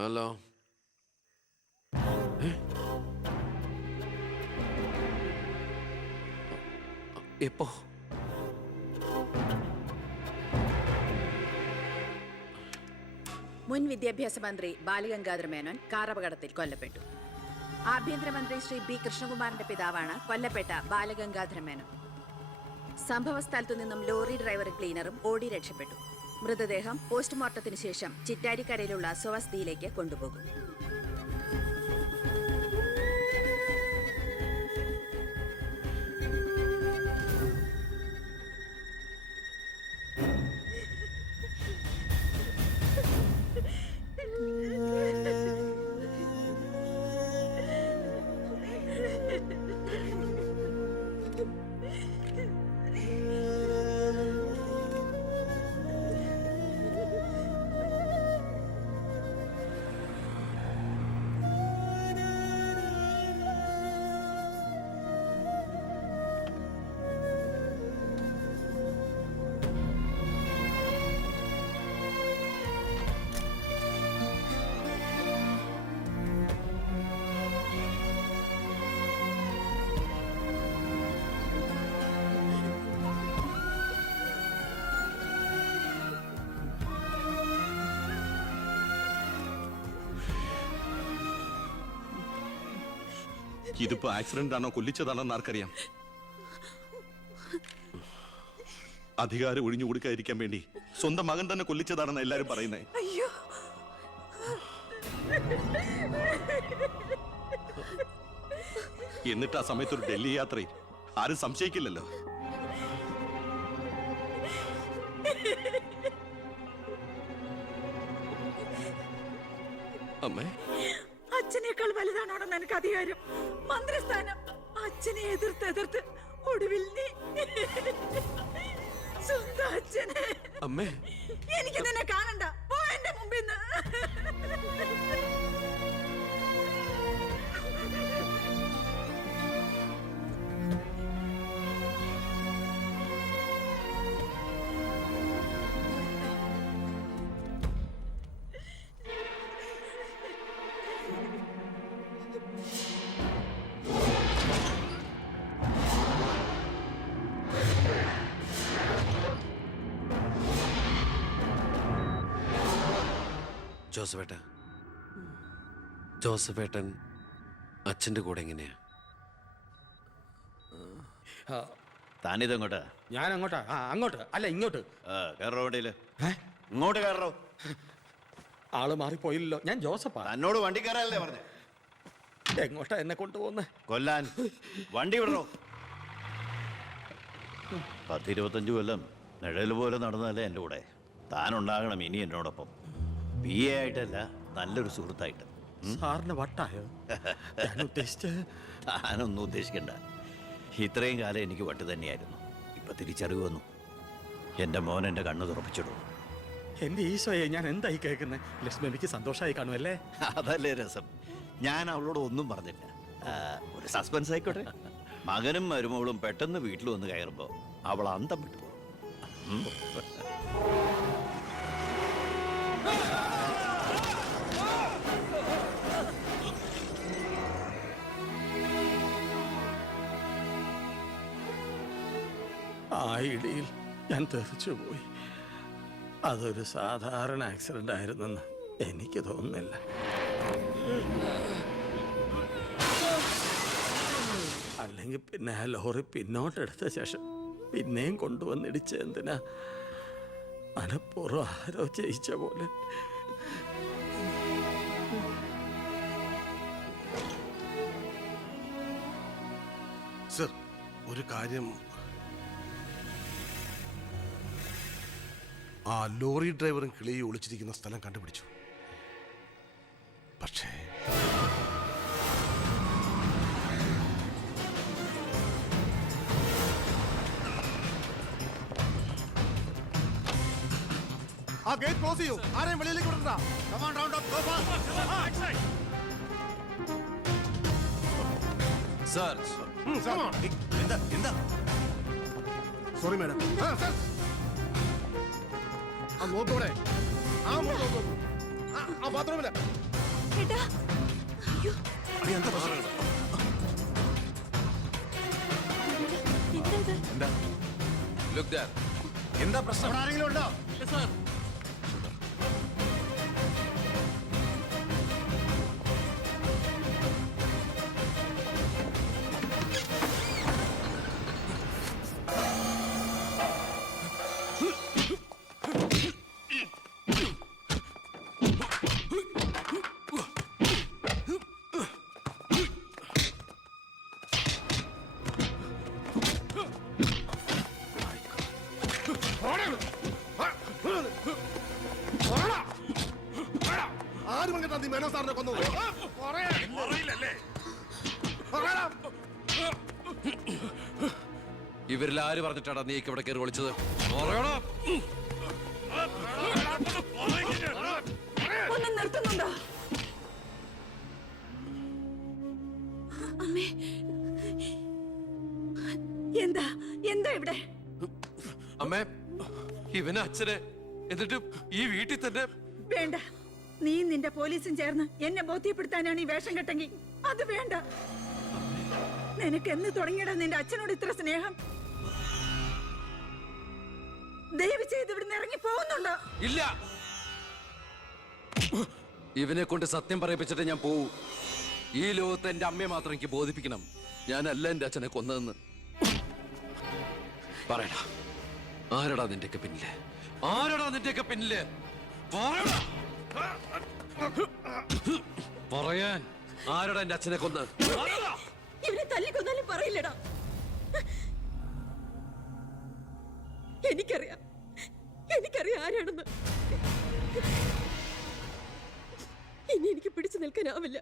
Hello. എപ്പോ? മുൻ വിദ്യാഭ്യാസ മന്ത്രി ബാലഗംഗാധര മേനോൻ കാറപകടത്തിൽ കൊല്ലപ്പെട്ടു. ആഭ്യന്തരമന്ത്രി ശ്രീ ബി കൃഷ്ണകുമാറിന്റെ പിതാവാണ് കൊല്ലപ്പെട്ട ബാലഗംഗാധര മേനോൻ. സംഭവ സ്ഥലത്തു നിന്നും ലോറി ഡ്രൈവറും ക്ലീനറും ഓടി രക്ഷപ്പെട്ടു. മൃതദേഹം പോസ്റ്റ്മോർട്ടത്തിന് ശേഷം ചിറ്റാരിക്കരയിലുള്ള സ്വവസതിയിലേക്ക് കൊണ്ടുപോകും. ഇതിപ്പോ ആക്സിഡന്റ് ആണോ കൊല്ലിച്ചതാണോന്ന് ആർക്കറിയാം. അധികാരം ഒഴിഞ്ഞു കൊടുക്കാതിരിക്കാൻ വേണ്ടി സ്വന്തം മകൻ തന്നെ കൊല്ലിച്ചതാണെന്ന് എല്ലാരും പറയുന്നേ. എന്നിട്ട് ആ സമയത്ത് ഒരു ഡൽഹി യാത്രയിൽ ആരും സംശയിക്കില്ലല്ലോ. അമ്മേ, അച്ഛനേക്കാൾ വലുതാണോടെന്ന് എനിക്ക് അധികാരം, മന്ത്രിസ്ഥാനം. അച്ഛനെ എതിർത്ത് ഒടുവിൽ നീ സ്വന്തം അച്ഛനെ. അമ്മേ, എനിക്ക് നിന്നെ കാണണ്ട, പോ എന്റെ മുമ്പിൽ നിന്ന്. ജോസഫേട്ടൻ അച്ഛൻ്റെ കൂടെ എങ്ങനെയാ? താനിതെങ്ങോട്ടാ? ഞാൻ അങ്ങോട്ടാ. അങ്ങോട്ട് അല്ല, ഇങ്ങോട്ട്. കയറോ വണ്ടിയില്. ഇങ്ങോട്ട് കയറോ. ആള് മാറിപ്പോയില്ലല്ലോ. ഞാൻ ജോസഫാ. തന്നോട് വണ്ടി കയറാനല്ലേ പറഞ്ഞേ? എങ്ങോട്ടാ എന്നെ കൊണ്ടുപോകുന്നേ? കൊല്ലാൻ. വണ്ടി വിടണോ? 10-25 കൊല്ലം നിഴൽ പോലെ നടന്നല്ലേ എൻ്റെ കൂടെ. താനുണ്ടാകണം ഇനി എന്നോടൊപ്പം. PA ആയിട്ടല്ല, നല്ലൊരു സുഹൃത്തായിട്ട്. സാറിന് വട്ടായോ? താനൊന്നും ഉദ്ദേശിക്കണ്ട. ഇത്രയും കാലം എനിക്ക് വട്ട് തന്നെയായിരുന്നു. ഇപ്പൊ തിരിച്ചറിവ് വന്നു. എൻ്റെ മോൻ എൻ്റെ കണ്ണ് തുറപ്പിച്ചിടും. എന്റെ ഈശോയെ, ഞാൻ എന്തായി കേൾക്കുന്നത്? ലക്ഷ്മിക്ക് സന്തോഷമായി കാണുമല്ലേ? അതല്ലേ രസം. ഞാൻ അവളോട് ഒന്നും പറഞ്ഞില്ല. ഒരു സസ്പെൻസ് ആയിക്കോട്ടെ. മകനും മരുമകളും പെട്ടെന്ന് വീട്ടിൽ വന്ന് കയറുമ്പോ അവൾ അന്തം വിട്ടു. ആ ഇടിയിൽ ഞാൻ തെറിച്ചുപോയി. അതൊരു സാധാരണ ആക്സിഡന്റ് ആയിരുന്നെന്ന് എനിക്ക് തോന്നുന്നില്ല. അല്ലെങ്കിൽ പിന്നെ ആ ലോറി പിന്നോട്ടെടുത്ത ശേഷം പിന്നെയും കൊണ്ടുവന്നിടിച്ച എന്തിനാ? മനപ്പൂർവ്വം ആരോ ജയിച്ച പോലെ. സർ, ഒരു കാര്യം, ആ ലോറി ഡ്രൈവറും കിളിയും ഒളിച്ചിരിക്കുന്ന സ്ഥലം കണ്ടുപിടിച്ചു. പക്ഷേ ആ ഗേറ്റ് ക്ലോസ് ചെയ്യൂ. ആരെയും വെളിയിലേക്ക് വിടണ്ട. Sorry madam. ആ നോക്കൂടെ, ആ ബാത്റൂമില് ഏട്ടാ, അയ്യോ, അടി, എന്താ പ്രശ്നം? എന്താ ഇത്? ലുക്ക് ദാർ. എന്താ പ്രശ്നം? ആരെങ്കിലും ഉണ്ടോ? ആരും കേട്ടാ നീ മേനോ സാറിനെ കൊന്നത്? പറയടാ. ഇവരിൽ ആര് പറഞ്ഞിട്ടാടാ നീ ഇവിടെ കയറി വിളിച്ചത്? പറയടാ. ഒന്ന് നിർത്തുന്നുണ്ടോ? അമ്മേ, എന്താ എന്താ ഇവിടെ? അമ്മേ, ഇവന് അച്ഛനെ, എന്നിട്ട് ഈ വീട്ടിൽ തന്നെ. വേണ്ട, നീ നിന്റെ പോലീസും ചേർന്ന് എന്നെ ബോധ്യപ്പെടുത്താനാണ് ഈ വേഷം കെട്ടെങ്കിൽ അത് വേണ്ട. നിനക്ക് എന്ന് തുടങ്ങിയടാ നിന്റെ അച്ഛനോട് ഇത്ര സ്നേഹം? ദയവ് ചെയ്ത് ഇവിടുന്ന് ഇറങ്ങി പോകുന്നുണ്ടോ? ഇല്ല, ഇവനെ കൊണ്ട് സത്യം പറയിപ്പിച്ചിട്ട് ഞാൻ പോവൂ. ഈ ലോകത്ത് എന്റെ അമ്മയെ മാത്രം എനിക്ക് ബോധിപ്പിക്കണം, ഞാനല്ല എന്റെ അച്ഛനെ കൊന്നതെന്ന്. പറയടാ, ആരടാ നിന്റെയൊക്കെ പിന്നില്? ആരടാ നിന്റെയൊക്കെ പിന്നില്? പറയടാ. പറയാൻ ആരടാ എന്റെ അച്ഛനെ കൊന്ന്? ഇവനെ തല്ലിക്കൊന്നാലും പറയില്ലടാ. എനിക്കറിയാം, എനിക്കറിയാം ആരാണെന്ന്. ഇനി എനിക്ക് പിടിച്ചു നിൽക്കാനാവില്ല.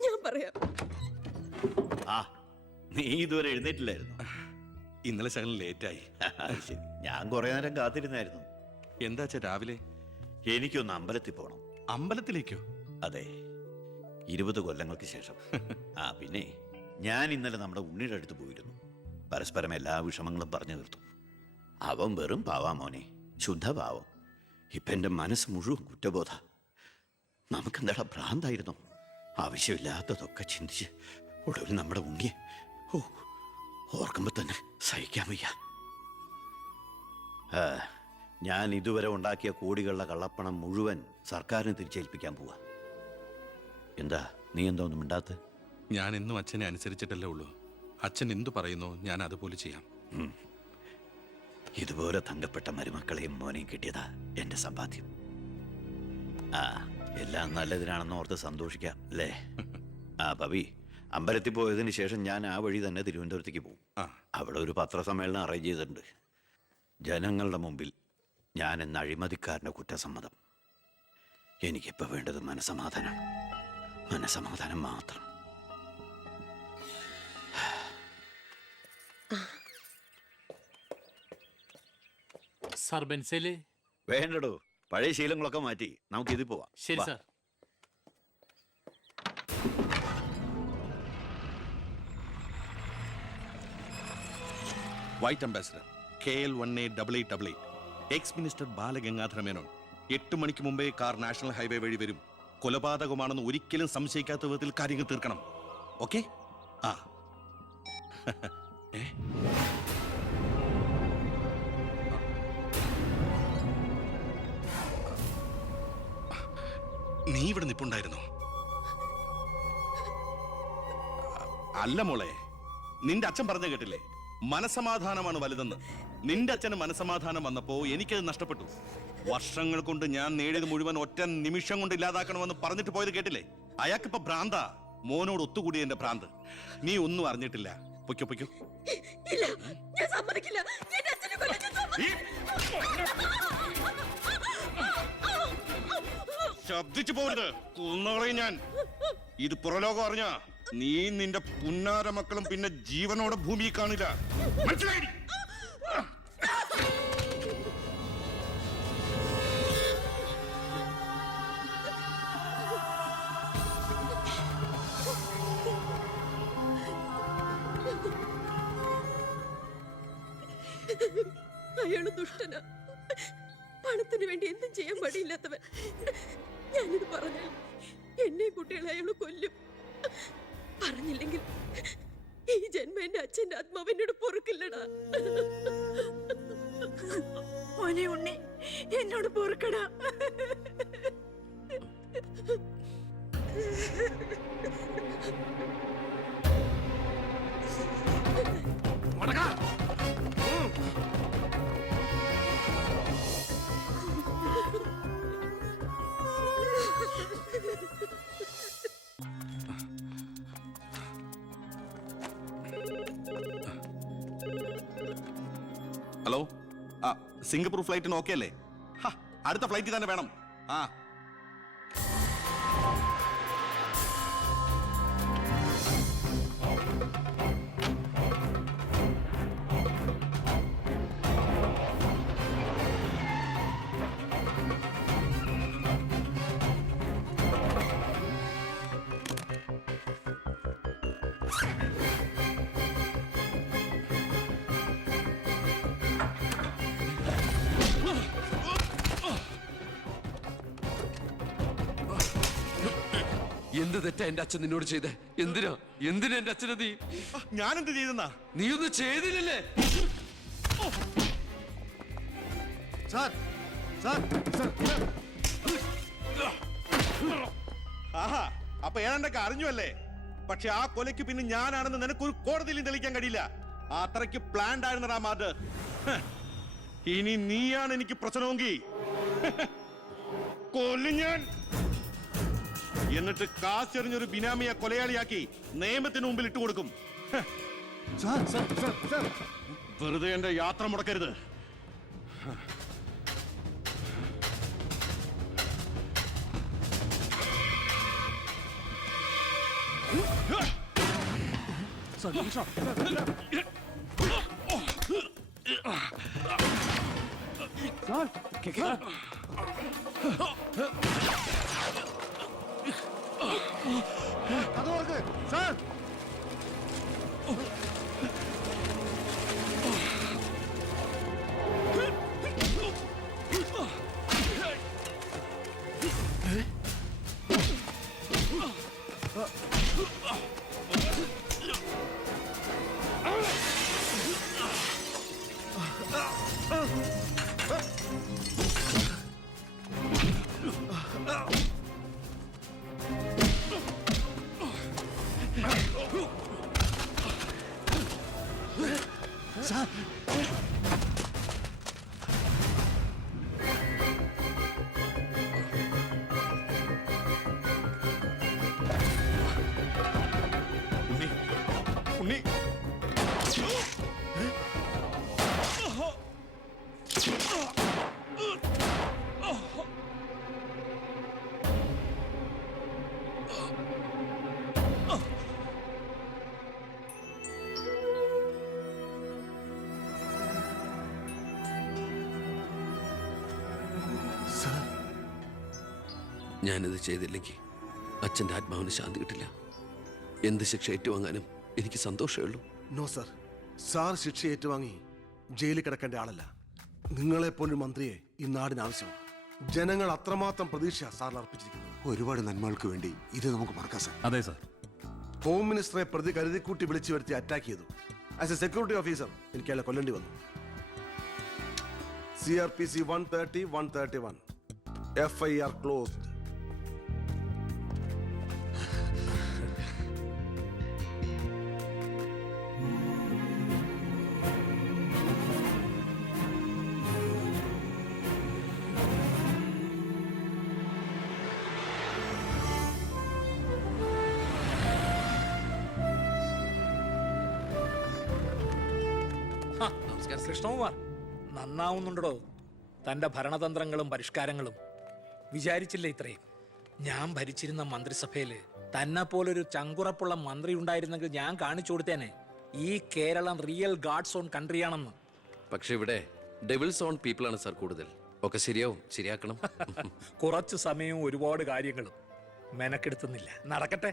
ഞാൻ പറയാം. ആ, നീ ഇതുവരെ എഴുന്നേറ്റില്ലായിരുന്നു? ഇന്നലെ ശകലം ലേറ്റായി. ശരി, ഞാൻ കുറെ നേരം കാത്തിരുന്നായിരുന്നു. എന്താ അച്ഛാ രാവിലെ? എനിക്കൊന്ന് അമ്പലത്തിൽ പോകണം. അമ്പലത്തിലേക്കോ? അതെ, 20 കൊല്ലങ്ങൾക്ക് ശേഷം. ആ പിന്നെ ഞാൻ ഇന്നലെ നമ്മുടെ ഉണ്ണിയുടെ അടുത്ത് പോയിരുന്നു. പരസ്പരം എല്ലാ വിഷമങ്ങളും പറഞ്ഞു തീർത്തു. അവൻ വെറും പാവാ മോനെ, ശുദ്ധപാവം. ഇപ്പൊ എന്റെ മനസ്സ് മുഴുവൻ കുറ്റബോധ. നമുക്കെന്താടാ ഭ്രാന്തായിരുന്നു? ആവശ്യമില്ലാത്തതൊക്കെ ചിന്തിച്ച് ഒടുവിൽ നമ്മുടെ ഉണ്ണിയെ ഓർക്കുമ്പോ തന്നെ സഹിക്കാൻ വയ്യ. ഞാൻ ഇതുവരെ ഉണ്ടാക്കിയ കോടികളുടെ കള്ളപ്പണം മുഴുവൻ സർക്കാരിന് തിരിച്ചേൽപ്പിക്കാൻ പോവാ. എന്താ നീ എന്താ ഒന്നും മിണ്ടാത്ത? ഞാൻ എന്നും അച്ഛനെ അനുസരിച്ചിട്ടല്ലേ ഉള്ളൂ. അച്ഛൻ എന്തു പറയുന്നോ ഞാൻ അതുപോലെ ചെയ്യാം. ഇതുപോലെ തങ്കപ്പെട്ട മരുമക്കളെയും മോനെയും കിട്ടിയതാ എന്റെ സമ്പാദ്യം. ആ, എല്ലാം നല്ലതിനാണെന്ന് ഓർത്ത് സന്തോഷിക്കാം അല്ലേ? ആ പവി, അമ്പലത്തിൽ പോയതിന് ശേഷം ഞാൻ ആ വഴി തന്നെ തിരുവനന്തപുരത്തേക്ക് പോകും. അവിടെ ഒരു പത്രസമ്മേളനം അറേഞ്ച് ചെയ്തിട്ടുണ്ട്. ജനങ്ങളുടെ മുമ്പിൽ ഞാൻ എന്ന അഴിമതിക്കാരൻ്റെ കുറ്റസമ്മതം. എനിക്കിപ്പോൾ വേണ്ടത് മനസമാധാനമാണ്. മനസമാധാനം മാത്രം. സാർ ബെൻസേല്? വേണ്ടടോ, പഴയ ശീലങ്ങളൊക്കെ മാറ്റി നമുക്ക് ഇതിൽ പോവാം. ശരി വാ. Sir. White ambassador KL188888 X minister Balagangadhara Menon. 8 മണിക്ക് മുമ്പേ കാർ നാഷണൽ ഹൈവേ വഴി വരും. കൊലപാതകമാണെന്ന് ഒരിക്കലും സംശയിക്കാത്ത വിധത്തിൽ കാര്യങ്ങൾ തീർക്കണം. ഓക്കെ? ആ. നീ ഇവിടെ നിപ്പുണ്ടായിരുന്നോ? അല്ല മോളെ, നിന്റെ അച്ഛൻ പറഞ്ഞ കേട്ടില്ലേ, മനസമാധാനമാണ് വലുതെന്ന്. നിന്റെ അച്ഛന് മനസമാധാനം വന്നപ്പോ എനിക്കത് നഷ്ടപ്പെട്ടു. വർഷങ്ങൾ കൊണ്ട് ഞാൻ നേടിയത് മുഴുവൻ ഒറ്റ നിമിഷം കൊണ്ട് ഇല്ലാതാക്കണമെന്ന് പറഞ്ഞിട്ട് പോയത് കേട്ടില്ലേ? അയാൾക്കിപ്പോ ഭ്രാന്താ. മോനോട് ഒത്തുകൂടിയ എന്റെ ഭ്രാന്ത്. നീ ഒന്നും അറിഞ്ഞിട്ടില്ല. പൊയ്ക്കോ പൊയ്ക്കോ. ഇല്ല, ഞാൻ സമ്മതിക്കില്ല. എന്റെ അച്ഛനെ കൊല്ലാൻ ഞാൻ ശബ്ദിച്ചു പോരുത്, കൊന്നുകളയും ഞാൻ. ഇത് പുറലോകം അറിഞ്ഞ നീ നിന്റെ പുന്നാര മക്കളും പിന്നെ ജീവനോടെ ഭൂമിയിൽ കാണില്ല. മനസ്സിലായി? അയാള് ദുഷ്ടനാ. പണത്തിന് വേണ്ടി എന്തും ചെയ്യാൻ മടിയില്ലാത്തവൻ. ഞാനിത് പറഞ്ഞാൽ എന്നെ കുട്ടികളെ അയാൾ കൊല്ലും. പറഞ്ഞില്ലെങ്കിൽ ഈ ജന്മം എന്റെ അച്ഛന്റെ ആത്മാവിനോട് പൊറുക്കില്ലടാ. മോനെ ഉണ്ണി, എന്നോട് പൊറുക്കടാ. ഹലോ, ആ സിംഗപ്പൂർ ഫ്ലൈറ്റിന് ഓക്കെ അല്ലേ? അടുത്ത ഫ്ലൈറ്റിൽ തന്നെ വേണം. ആ എന്ത് തെറ്റാ എന്റെ അച്ഛൻ നിന്നോട് ചെയ്തേ? എന്തിനാ എന്റെ അച്ഛനെ നീ ഞാനെന്ത് ചെയ്തെന്നാ? നീ ഒന്നും ചെയ്തില്ലല്ലേ? Sir sir sir. ആഹാ, അപ്പൊ ഏതാണ്ടൊക്കെ അറിഞ്ഞു അല്ലേ? പക്ഷെ ആ കൊലയ്ക്ക് പിന്നെ ഞാനാണെന്ന് നിനക്കൊരു കോടതിയിലും തെളിയിക്കാൻ കഴിയില്ല. അത്രയ്ക്ക് പ്ലാൻഡ് ആയിരുന്നടാ മാത്. ഇനി നീയാണ് എനിക്ക് പ്രശ്നമെങ്കിൽ കൊല്ലും ഞാൻ. എന്നിട്ട് കാശെറിഞ്ഞൊരു ബിനാമിയെ കൊലയാളിയാക്കി നിയമത്തിന് മുമ്പിൽ ഇട്ടുകൊടുക്കും. Sir sir sir sir. വെറുതെ എന്റെ യാത്ര മുടക്കരുത്. അത് നോക്ക് സാർ. ഉണ്ണി, ഞാനിത് ചെയ്തില്ലെങ്കിൽ അച്ഛന്റെ ആത്മാവിന് ശാന്തി കിട്ടില്ല. എന്ത് ശിക്ഷ ഏറ്റുവാങ്ങാനും എനിക്ക് സന്തോഷമേ ഉള്ളൂ. നോ സാർ, സാർ ശിക്ഷ ഏറ്റുവാങ്ങി ജയിലിൽ കിടക്കേണ്ട ആളല്ല. നിങ്ങളെപ്പോലൊരു മന്ത്രിയെ ഈ നാടിന് ആവശ്യമാണ്. ജനങ്ങൾ അത്രമാത്രം പ്രതീക്ഷ സാറിന് അർപ്പിച്ചിരിക്കുന്നത്. ഒരുപാട് നന്മകൾക്ക് വേണ്ടി ഇത് നമുക്ക് മറക്കാം സാർ. അതെ സാർ. ഹോം മിനിസ്റ്ററെ പ്രതി കരുതിക്കൂട്ടി വിളിച്ചു വരുത്തി അറ്റാക്ക് ചെയ്തു. ആസ് എ സെക്യൂരിറ്റി ഓഫീസർ എനിക്ക് അയാളെ കൊല്ലേണ്ടി വന്നു. CRPC 130, 131. FIR closed. കൃഷ്ണകുമാർ നന്നാവുന്നുണ്ടോ? തന്റെ ഭരണതന്ത്രങ്ങളും പരിഷ്കാരങ്ങളും വിചാരിച്ചില്ല ഇത്രയും. ഞാൻ ഭരിച്ചിരുന്ന മന്ത്രിസഭയില് തന്നെ പോലൊരു ചങ്കുറപ്പുള്ള മന്ത്രി ഉണ്ടായിരുന്നെങ്കിൽ ഞാൻ കാണിച്ചു കൊടുത്തേനെ ഈ കേരളം റിയൽ ഗാഡ്സ് ഓൺ കൺട്രിയാണെന്ന്. പക്ഷെ ഇവിടെ ഡെവിൾസ് ഓൺ പീപ്പിൾ ആണ് സാർ കൂടുതൽ. ഒക്കെ ശരിയാവും, ശരിയാക്കണം. കുറച്ചു സമയവും ഒരുപാട് കാര്യങ്ങളും മെനക്കെടുത്തുന്നില്ല. നടക്കട്ടെ.